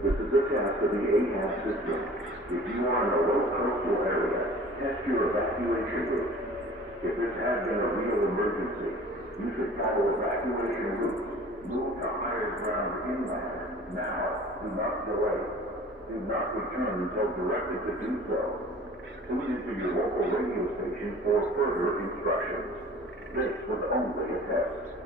This is a test of the AHAS system. If you are in a low coastal area, test your evacuation route. If this has been a real emergency, you should follow evacuation routes. Move to higher ground inland now. Do not delay. Do not return until directed to do so. Tune into your local radio station for further instructions. This was only a test.